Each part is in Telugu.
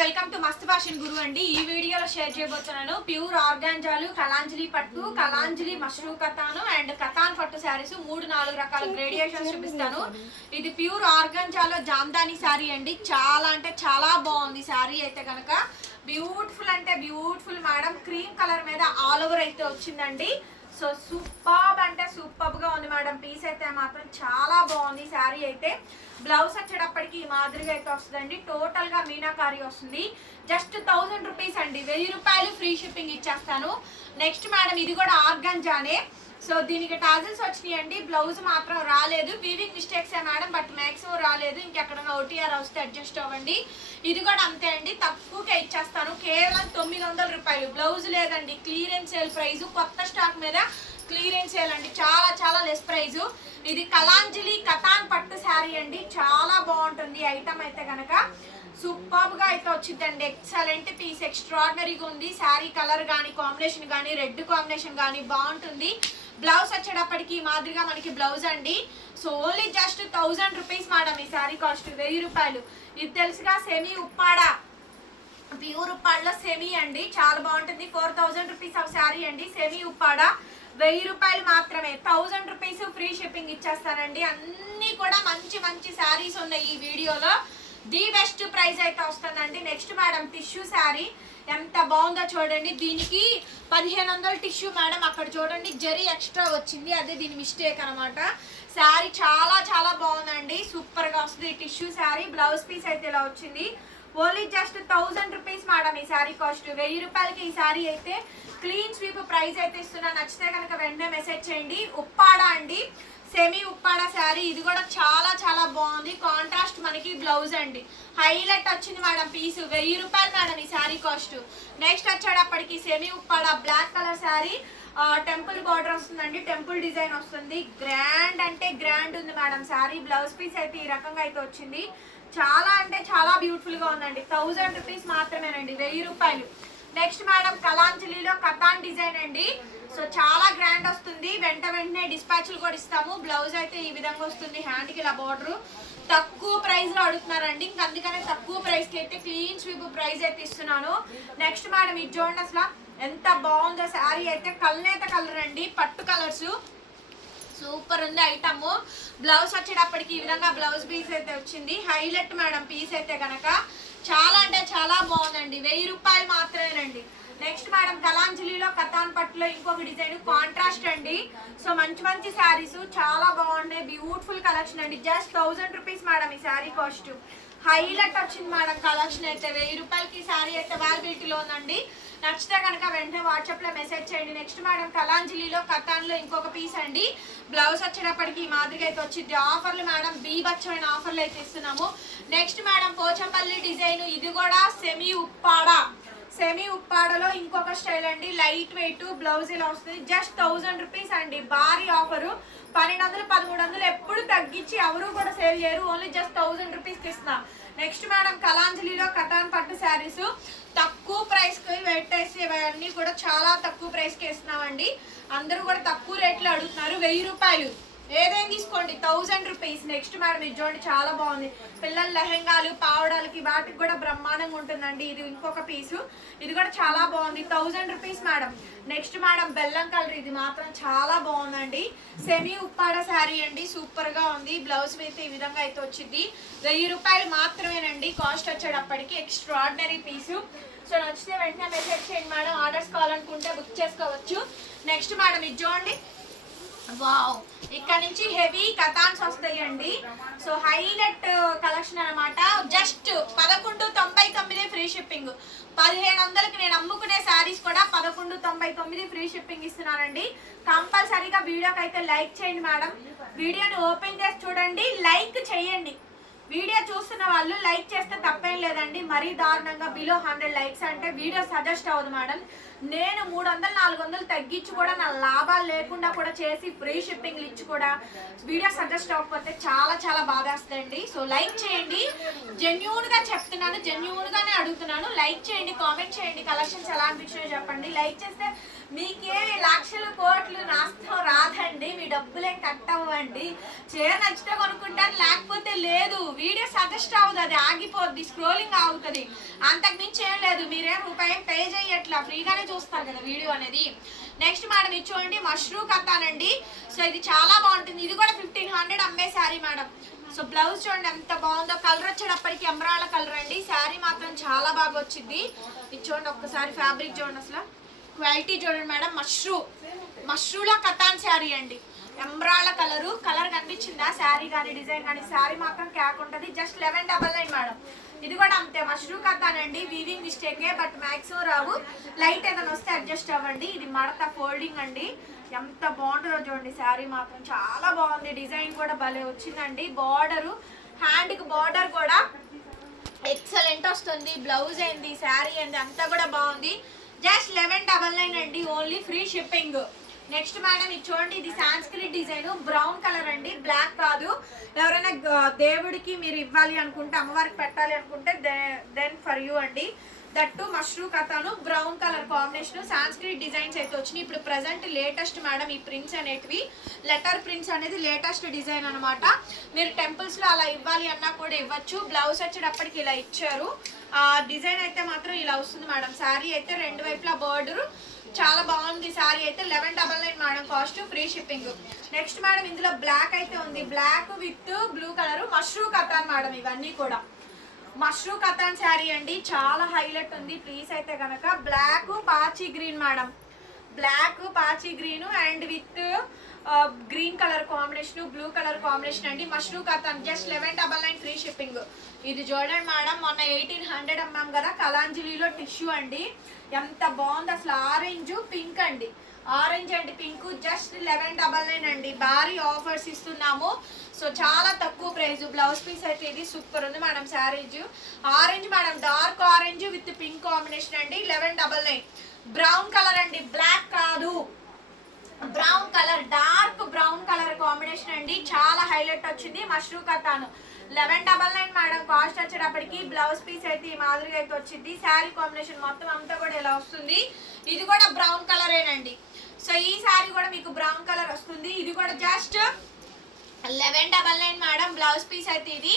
Welcome to Mast fashion Guru అండి. ఈ వీడియోలో షేర్ చేయబోతున్నాను. ప్యూర్ ఆర్గాంజాలు కలాంజలి పట్టు కలాంజలి మష్రూ కథాను అండ్ కథాన్ పట్టు శారీస్ మూడు నాలుగు రకాల గ్రేడియేషన్స్ చూపిస్తాను. ఇది ప్యూర్ ఆర్గాంజాలో జామ్దాని శారీ అండి. చాలా అంటే చాలా బాగుంది శారీ అయితే కనుక బ్యూటిఫుల్ అంటే బ్యూటిఫుల్ మేడం క్రీమ్ కలర్ మీద ఆల్ ఓవర్ అయితే వచ్చిందండి. సో సూపర్బ్ అంటే సూపర్బ్గా ఉంది మేడం. పీస్ అయితే మాత్రం చాలా బాగుంది. శారీ అయితే బ్లౌజ్ వచ్చేటప్పటికి ఈ మాదిరిగా అయితే వస్తుందండి. టోటల్గా మీనాకారి వస్తుంది. జస్ట్ థౌసండ్ రూపీస్ అండి. వెయ్యి రూపాయలు ఫ్రీ షిప్పింగ్ ఇచ్చేస్తాను. నెక్స్ట్ మేడం ఇది కూడా ఆర్గంజానే. సో దీనికి టాజిల్స్ వచ్చినాయండి. బ్లౌజ్ మాత్రం రాలేదు. Weaving mistakes madam but maximum రాలేదు. ఇంకెక్కడైనా ఓటీఆర్ వస్తే అడ్జస్ట్ అవ్వండి. ఇది కూడా అంతే అండి. తక్కువకే ఇచ్చేస్తాను. కేవలం తొమ్మిది వందల రూపాయలు. బ్లౌజ్ లేదండి. క్లియరెన్స్ సేల్ ప్రైస్ కొత్త స్టాక్ మీద క్లియరెన్స్ సేల్ అండి. చాలా చాలా లెస్ ప్రైజ్. ఇది కలాంజలి కథాన్ పట్టు శారీ అండి. చాలా బాగుంటుంది. ఐటమ్ అయితే కనుక సూపర్గా అయితే వచ్చిందండి ఎక్సలెంట్ పీస్. ఎక్స్ట్రాడినరీగా ఉంది. శారీ కలర్ కానీ కాంబినేషన్ కానీ రెడ్ కాంబినేషన్ కానీ బాగుంటుంది. బ్లౌజ్ వచ్చేటప్పటికి ఈ మాదిరిగా మనకి బ్లౌజ్ అండి. So only just thousand rupees madam ఈ శారీ కాస్ట్ వెయ్యి రూపాయలు. ఇది తెలుసుగా సెమీ ఉప్పాడ. ప్యూర్ ఉప్పాడలో సెమీ అండి. చాలా బాగుంటుంది. ఫోర్ థౌజండ్ రూపీస్ ఆ శారీ అండి. సెమీ ఉప్పాడ. వెయ్యి రూపాయలు మాత్రమే. థౌజండ్ రూపీస్ ఫ్రీ షిప్పింగ్ ఇచ్చేస్తానండి. అన్నీ కూడా మంచి మంచి శారీస్ ఉన్నాయి ఈ వీడియోలో. ది బెస్ట్ ప్రైస్ అయితే వస్తుందండి. నెక్స్ట్ మేడం టిష్యూ శారీ ఎంత బాగుందో చూడండి. దీనికి పదిహేను వందల టిష్యూ మేడం అక్కడ చూడండి. జరీ ఎక్స్ట్రా వచ్చింది. అదే దీని మిస్టేక్ అనమాట శారీ చాలా చాలా బాగుందండి. సూపర్గా వస్తుంది ఈ టిష్యూ శారీ. బ్లౌజ్ పీస్ అయితే ఇలా వచ్చింది. Only just thousand rupees madam ఈ శారీ కాస్ట్ వెయ్యి రూపాయలకి ఈ శారీ అయితే. క్లీన్ స్వీప్ ప్రైస్ అయితే ఇస్తున్నా. నచ్చితే కనుక వెంటనే మెసేజ్ చేయండి. ఉప్పాడ అండి. Semi Uppada saree. ఇది కూడా చాలా చాలా బాగుంది. కాంట్రాస్ట్ మనకి బ్లౌజ్ అండి. హైలైట్ వచ్చింది మేడం పీస్. వెయ్యి రూపాయలు మేడం ఈ శారీ కాస్ట్. నెక్స్ట్ వచ్చేటప్పటికి semi Uppada black colour saree. Temple border వస్తుందండి. టెంపుల్ డిజైన్ వస్తుంది. గ్రాండ్ అంటే గ్రాండ్ ఉంది మేడం శారీ. బ్లౌజ్ పీస్ అయితే ఈ రకంగా అయితే వచ్చింది. చాలా అంటే చాలా బ్యూటిఫుల్గా ఉందండి. థౌజండ్ రూపీస్ మాత్రమేనండి. వెయ్యి రూపాయలు. నెక్స్ట్ మేడం కలాంజలిలో కథాన్ డిజైన్ అండి. సో చాలా గ్రాండ్ వస్తుంది. వెంట వెంటనే డిస్పాచ్లు కూడా ఇస్తాము. బ్లౌజ్ అయితే ఈ విధంగా వస్తుంది. హ్యాండ్కి ఇలా బార్డర్ తక్కువ ప్రైస్లో అడుగుతున్నారండి. ఇంక అందుకనే తక్కువ ప్రైస్కి అయితే క్లీన్ స్వీప్ ప్రైస్ అయితే ఇస్తున్నాను. నెక్స్ట్ మేడం ఇది చూడండి అసలు ఎంత బాగుందో శారీ అయితే కల్నేత కలర్ అండి. పట్టు కలర్స్ సూపర్ ఉంది ఐటమ్ బ్లౌజ్ వచ్చేటప్పటికి ఈ విధంగా బ్లౌజ్ పీస్ అయితే వచ్చింది. హైలైట్ మేడం పీస్ అయితే కనుక చాలా అంటే చాలా బాగుందండి. వెయ్యి రూపాయలు మాత్రమేనండి. నెక్స్ట్ మేడం కలాంజలిలో కథాన్ పట్టులో ఇంకొక డిజైన్ కాంట్రాస్ట్ అండి. సో మంచి మంచి శారీస్ చాలా బాగున్నాయి. బ్యూటిఫుల్ కలెక్షన్ అండి. జస్ట్ థౌజండ్ రూపీస్ మేడం ఈ శారీ కాస్ట్ హైలైట్ వచ్చింది మేడం కలెక్షన్ అయితే. వెయ్యి రూపాయలకి ఈ శారీ అయితే అవైలబిలిటీలో ఉందండి. నచ్చితే కనుక వెంటనే వాట్సాప్లో మెసేజ్ చేయండి. నెక్స్ట్ మేడం కలాంజలిలో కథాన్లో ఇంకొక పీస్ అండి. బ్లౌజ్ వచ్చేటప్పటికి ఈ మాదిరిగా అయితే వచ్చింది. ఆఫర్లు మేడం బీభత్సమైన ఆఫర్లు అయితే ఇస్తున్నాము. నెక్స్ట్ మేడం పోచంపల్లి డిజైన్ ఇది కూడా సెమీ ఉప్పాడ సెమీ ఉప్పాడలో ఇంకొక స్టైల్ అండి. లైట్ వెయిట్ బ్లౌజ్ ఇలా వస్తుంది. జస్ట్ థౌజండ్ రూపీస్ అండి. భారీ ఆఫరు. పన్నెండు వందలు పదమూడు వందలు ఎప్పుడు తగ్గించి ఎవరు కూడా సేల్ చేయరు. ఓన్లీ జస్ట్ థౌజండ్ రూపీస్కి ఇస్తున్నా. నెక్స్ట్ మేడం కలాంజలిలో కటాన్ పట్టు శారీస్. తక్కువ ప్రైస్కి పెట్టేసి ఇవన్నీ కూడా చాలా తక్కువ ప్రైస్కి ఇస్తున్నామండి అందరూ కూడా తక్కువ రేట్లో అడుగుతున్నారు. వెయ్యి రూపాయలు. ఏదేం తీసుకోండి? థౌజండ్ రూపీస్ నెక్స్ట్ మేడం ఇది చూడండి చాలా బాగుంది. పిల్లల లెహెంగాలు పావడాలకి వాటికి కూడా బ్రహ్మాండంగా ఉంటుందండి. ఇది ఇంకొక పీసు ఇది కూడా చాలా బాగుంది. Thousand rupees madam next madam బెల్లం కలర్. ఇది మాత్రం చాలా బాగుందండి. సెమీ ఉప్పాడ శారీ అండి. సూపర్గా ఉంది. బ్లౌజ్ మీద ఈ విధంగా అయితే వచ్చింది. వెయ్యి రూపాయలు మాత్రమేనండి. కాస్ట్ వచ్చేటప్పటికి ఎక్స్ట్రాడినరీ పీసు సో నచ్చితే వెంటనే మెసేజ్ చేయండి మేడం ఆర్డర్స్ కావాలనుకుంటే బుక్ చేసుకోవచ్చు. నెక్స్ట్ మేడం ఇది చూడండి. వావ్. ఇక్కడ నుంచి హెవీ కథాన్స్ వస్తాయండి. సో హైలైట్ uh, కలెక్షన్ అనమాట జస్ట్ పదకొండు తొంభై తొమ్మిది ఫ్రీ షిప్పింగ్. పదిహేను వందలకి నేను అమ్ముకునే శారీస్ కూడా పదకొండు తొంభై తొమ్మిది ఫ్రీ షిప్పింగ్ ఇస్తున్నానండి. కంపల్సరీగా వీడియోకి అయితే లైక్ చేయండి మేడం. వీడియోని ఓపెన్ చేసి చూడండి లైక్ చేయండి. వీడియో చూస్తున్న వాళ్ళు లైక్ చేస్తే తప్పేం లేదండి. మరీ దారుణంగా బిలో హండ్రెడ్ లైక్స్ అంటే వీడియో సజెస్ట్ అవ్వదు మేడం. నేను మూడు వందలు నాలుగు వందలు తగ్గించి కూడా నా లాభాలు లేకుండా కూడా చేసి ఫ్రీ షిప్పింగ్లు ఇచ్చి కూడా వీడియో సజెస్ట్ అవ్వకపోతే చాలా చాలా బాధేస్తుందండి. సో లైక్ చేయండి. జెన్యున్గా చెప్తున్నాను జెన్యున్గానే అడుగుతున్నాను. లైక్ చేయండి కామెంట్ చేయండి. కలెక్షన్స్ ఎలా అనిపించాయో చెప్పండి. లైక్ చేస్తే మీకే లక్షల కోట్లు నాస్తం రాదండి. మీ డబ్బులే కట్ అవ్వండి చీర నచ్చితే కొనుక్కుంటారు లేకపోతే లేదు. వీడియో సజెస్ట్ అవ్వదు అది ఆగిపోద్ది స్క్రోలింగ్ అవుతుంది. అంతకు మించి ఏం లేదు. మీరేం రూపాయి పే చేయట్లా. ఫ్రీగానే చూస్తారు కదా వీడియో అనేది. నెక్స్ట్ మేడం ఇది చూడండి మష్రూ కథానండి సో ఇది చాలా బాగుంటుంది. ఇది కూడా ఫిఫ్టీన్ హండ్రెడ్ అమ్మే శారీ మేడం. సో బ్లౌజ్ చూడండి ఎంత బాగుందో. కలర్ వచ్చేటప్పటికి ఎమరాళ్ళ కలర్ అండి. శారీ మాత్రం చాలా బాగా వచ్చింది. ఇది చూడండి ఒక్కసారి ఫ్యాబ్రిక్ చూడండి అసలు. క్వాలిటీ చూడండి మేడం మష్రూ. మష్రూలా కథాన్ శారీ అండి. ఎంబ్రాల కలరు కలర్ కనిపించిందా? శారీ కానీ డిజైన్ కానీ శారీ మాత్రం క్యాక్ ఉంటుంది. Just eleven double nine madam. ఇది కూడా అంతే మష్రూ కథానండి. వీవింగ్ మిస్టేకే బట్ మ్యాక్సిమం రావు. లైట్ ఏదైనా వస్తే అడ్జస్ట్ అవ్వండి. ఇది మడత ఫోల్డింగ్ అండి. ఎంత బాగుంటుందో చూడండి శారీ మాత్రం. చాలా బాగుంది. డిజైన్ కూడా భలే వచ్చిందండి. బార్డరు హ్యాండ్కి బార్డర్ కూడా ఎక్సలెంట్ వస్తుంది. బ్లౌజ్ ఏంది శారీ ఏంది అంతా కూడా బాగుంది. జస్ట్ లెవెన్ డబల్ నైన్ అండి only free shipping next madam ఇది చూడండి ఇది సాంస్క్రిట్ డిజైన్ బ్రౌన్ కలర్ అండి బ్లాక్ కాదు. ఎవరైనా దేవుడికి మీరు ఇవ్వాలి అనుకుంటే అమ్మవారికి పెట్టాలి అనుకుంటే దెన్ ఫర్ యూ అండి. That mashru katan brown colour combination Sanskrit designs అయితే వచ్చినాయి. ఇప్పుడు ప్రజెంట్ లేటెస్ట్ మేడం ఈ ప్రింట్స్ అనేటివి. లెటర్ ప్రింట్స్ అనేది లేటెస్ట్ డిజైన్ అనమాట మీరు టెంపుల్స్లో లో అలా ఇవ్వాలి అన్నా కూడా ఇవ్వచ్చు. బ్లౌజ్ వచ్చేటప్పటికి ఇలా ఇచ్చారు. ఆ డిజైన్ అయితే మాత్రం ఇలా వస్తుంది మేడం. శారీ అయితే రెండు వైపులా బోర్డర్ చాలా బాగుంది శారీ అయితే. Eleven double nine madam cost free shipping next madam ఇందులో బ్లాక్ అయితే ఉంది. Black with blue colour mashru katan madam ఇవన్నీ కూడా. మష్రూ కథాన్ శారీ అండి. చాలా హైలైట్ ఉంది. ప్లీజ్ అయితే కనుక బ్లాక్ పాచి గ్రీన్ మేడం బ్లాక్ పాచి green and with green colour combination blue colour combination అండి. Mashru katan just eleven double nine free shipping ఇది చూడండి మేడం మొన్న ఎయిటీన్ హండ్రెడ్ అమ్మాం కదా కలాంజలిలో టిష్యూ అండి. ఎంత బాగుంది అసలు ఆరెంజ్ పింక్ అండి. Orange and pink just eleven double nine అండి. భారీ ఆఫర్స్ ఇస్తున్నాము. సో చాలా తక్కువ ప్రైస్. బ్లౌజ్ పీస్ అయితే ఇది సూపర్ ఉంది madam sarees. Orange madam dark orange with pink combination అండి. Eleven double nine. Brown colour అండి బ్లాక్ కాదు. Brown colour dark brown colour combination అండి. చాలా హైలైట్ వచ్చింది. Mashru katan eleven double nine madam cost వచ్చేటప్పటికి బ్లౌజ్ పీస్ అయితే ఈ మాదిరిగా అయితే వచ్చింది. శారీ కాంబినేషన్ మొత్తం అంతా కూడా ఇలా వస్తుంది. ఇది కూడా బ్రౌన్ కలరేనండి. సో ఈ సారీ కూడా మీకు బ్రౌన్ కలర్ వస్తుంది. ఇది కూడా just eleven double nine madam blouse piece అయితే ఇది.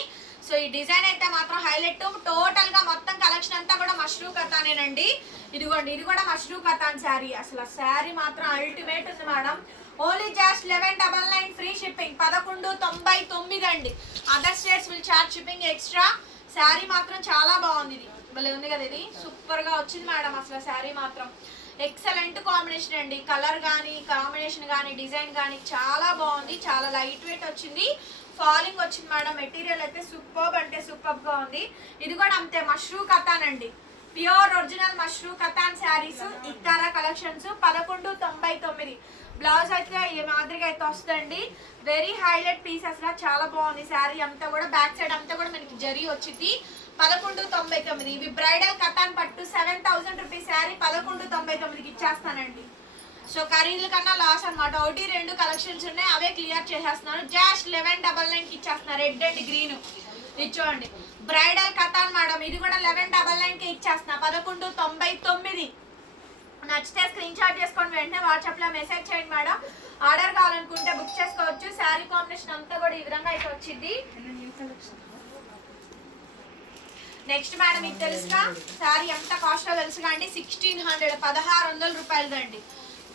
సో ఈ డిజైన్ అయితే మాత్రం హైలైట్ టోటల్గా మొత్తం కలెక్షన్ అంతా కూడా మష్రూ కథానేనండి ఇదిగోండి ఇది కూడా మష్రూ కథాన్ శారీ అసలు శారీ మాత్రం అల్టిమేట్ ఉంది madam only just eleven double nine free shipping పదకొండు తొంభై తొమ్మిది అండి. Other states will charge shipping extra saree మాత్రం చాలా బాగుంది ఇది. భలే ఉంది కదా ఇది. సూపర్గా వచ్చింది మేడం అసలు శారీ మాత్రం. ఎక్సలెంట్ కాంబినేషన్ అండి. కలర్ కానీ కాంబినేషన్ కానీ డిజైన్ కానీ చాలా బాగుంది. చాలా లైట్ వెయిట్ వచ్చింది. ఫాలింగ్ వచ్చింది మేడం. మెటీరియల్ అయితే సూపర్ అంటే సూపర్గా ఉంది. ఇది కూడా అంతే మష్రూ కథాన్ అండి. Pure original mashru katan saris Iktara collections పదకొండు తొంభై తొమ్మిది. బ్లౌజ్ అయితే ఈ మాదిరిగా అయితే వస్తుందండి. వెరీ హైలైట్ పీసెస్గా చాలా బాగుంది. శారీ అంతా కూడా బ్యాక్ సైడ్ అంతా కూడా మనకి జరీ వచ్చింది. పదకొండు తొంభై తొమ్మిది. ఇవి బ్రైడల్ కథాన్ పట్టు సెవెన్ థౌసండ్ రూపీస్ శారీ పదకొండు తొంభై తొమ్మిదికి ఇచ్చేస్తానండి. సో ఖరీదుల కన్నా లాస్ అనమాట ఒకటి రెండు కలెక్షన్స్ ఉన్నాయి. అవే క్లియర్ చేసేస్తున్నాను. జాస్ట్ లెవెన్ డబల్ నైన్కి ఇచ్చేస్తున్నారు. రెడ్ అండ్ గ్రీన్ ఇచ్చోండి బ్రైడల్ కథాన్ మేడం ఇది కూడా లెవెన్ డబల్ నైన్కి ఇచ్చేస్తున్నా. పదకొండు తొంభై తొమ్మిది. నచ్చితే స్క్రీన్ షాట్ చేసుకొని వెంటనే వాట్సాప్లో మెసేజ్ చేయండి మేడం. ఆర్డర్ కావాలనుకుంటే బుక్ చేసుకోవచ్చు. శారీ కాంబినేషన్ అంతా కూడా ఈ విధంగా అయితే వచ్చింది. నెక్స్ట్ మేడం ఇది తెలుసుగా శారీ ఎంత కాస్ట్లో తెలుసుగా అండి? సిక్స్టీన్ హండ్రెడ్ పదహారు వందల రూపాయలదండి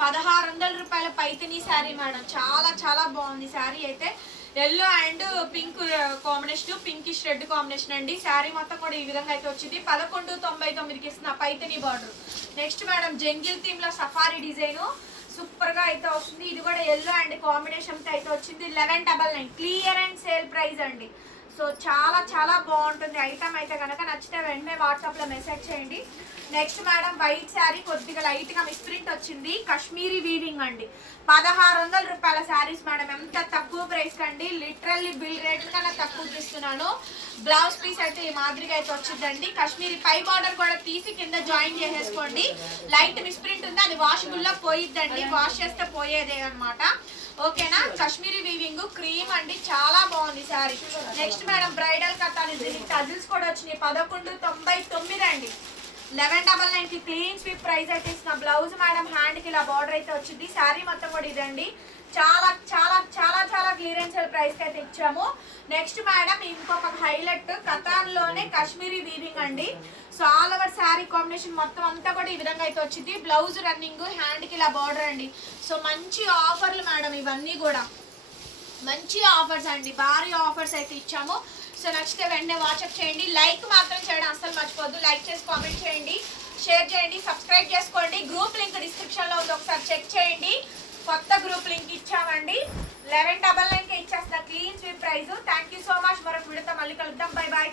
పదహారు వందల రూపాయల పైతని శారీ మేడం. చాలా చాలా బాగుంది శారీ అయితే. Yellow and pink combination pinkish red combination అండి. శారీ మొత్తం కూడా ఈ విధంగా అయితే వచ్చింది. పదకొండు తొంభై తొమ్మిదికి ఇస్తున్న Paithani border next madam jungle థీమ్లో safari design సూపర్గా అయితే వస్తుంది. ఇది కూడా ఎల్లో అండ్ కాంబినేషన్ అయితే వచ్చింది. Eleven double nine clear and sale price అండి. సో చాలా చాలా బాగుంటుంది. ఐటమ్ అయితే కనుక నచ్చితే వెంటనే వాట్సాప్లో మెసేజ్ చేయండి. నెక్స్ట్ మేడం వైట్ శారీ కొద్దిగా లైట్గా మిస్ప్రింట్ వచ్చింది. కాశ్మీరీ వీవింగ్ అండి. పదహారు వందల రూపాయల శారీస్ మేడం ఎంత తక్కువ ప్రైస్ కండి. లిటరల్లీ బిల్ రేట్ కన్నా తక్కువ ఇస్తున్నాను బ్లౌజ్ పీస్ అయితే ఈ మాదిరిగా అయితే వచ్చిందండి. కాశ్మీరీ పై బార్డర్ కూడా తీసి కింద జాయిన్ చేసేసుకోండి. లైట్ మిస్ప్రింట్ ఉంది. అది వాషబుల్లో పోయిద్దండి. వాష్ చేస్తే పోయేదే అన్నమాట. ఓకేనా? కాశ్మీరీ వీవింగ్ క్రీమ్ అండి చాలా బాగుంది సారీ నెక్స్ట్ మేడం బ్రైడల్ కథాని దీనికి టజిల్స్ కూడా వచ్చినాయి. పదకొండు తొంభై తొమ్మిది అండి. లెవెన్ డబల్ నైన్కి క్లీన్ స్వీప్ ప్రైస్ అయితే ఇస్తున్న బ్లౌజ్ మేడం హ్యాండ్కి ఇలా బార్డర్ అయితే వచ్చింది. శారీ మొత్తం కూడా ఇదండి. చాలా చాలా చాలా చాలా క్లియరెన్స్ ప్రైస్కి అయితే ఇచ్చాము. నెక్స్ట్ మేడం ఇంకొక హైలైట్ కథాన్లోనే కశ్మీరీ కాశ్మీరీ వీవింగ్ అండి. So all over saree combination మొత్తం అంతా కూడా ఈ విధంగా అయితే వచ్చింది. బ్లౌజ్ రన్నింగ్ హ్యాండ్కి ఇలా బార్డర్ అండి. సో మంచి ఆఫర్లు మేడం ఇవన్నీ కూడా. మంచి ఆఫర్స్ అండి. భారీ ఆఫర్స్ అయితే ఇచ్చాము. సో నచ్చితే వెంటనే వాట్సాప్ చేయండి. లైక్ మాత్రం చేయడం అస్సలు మర్చిపోద్దు లైక్ చేసి కామెంట్ చేయండి. షేర్ చేయండి. సబ్స్క్రైబ్ చేసుకోండి. గ్రూప్ లింక్ డిస్క్రిప్షన్లో ఉంది. ఒకసారి చెక్ చేయండి. కొత్త గ్రూప్ లింక్ ఇచ్చామండి. లెవెన్ డబల్ నైన్కే ఇచ్చేస్తా. Clean sweep price. Thank you so much. మరొక వీడియోతో మళ్ళీ కలుద్దాం. Bye bye.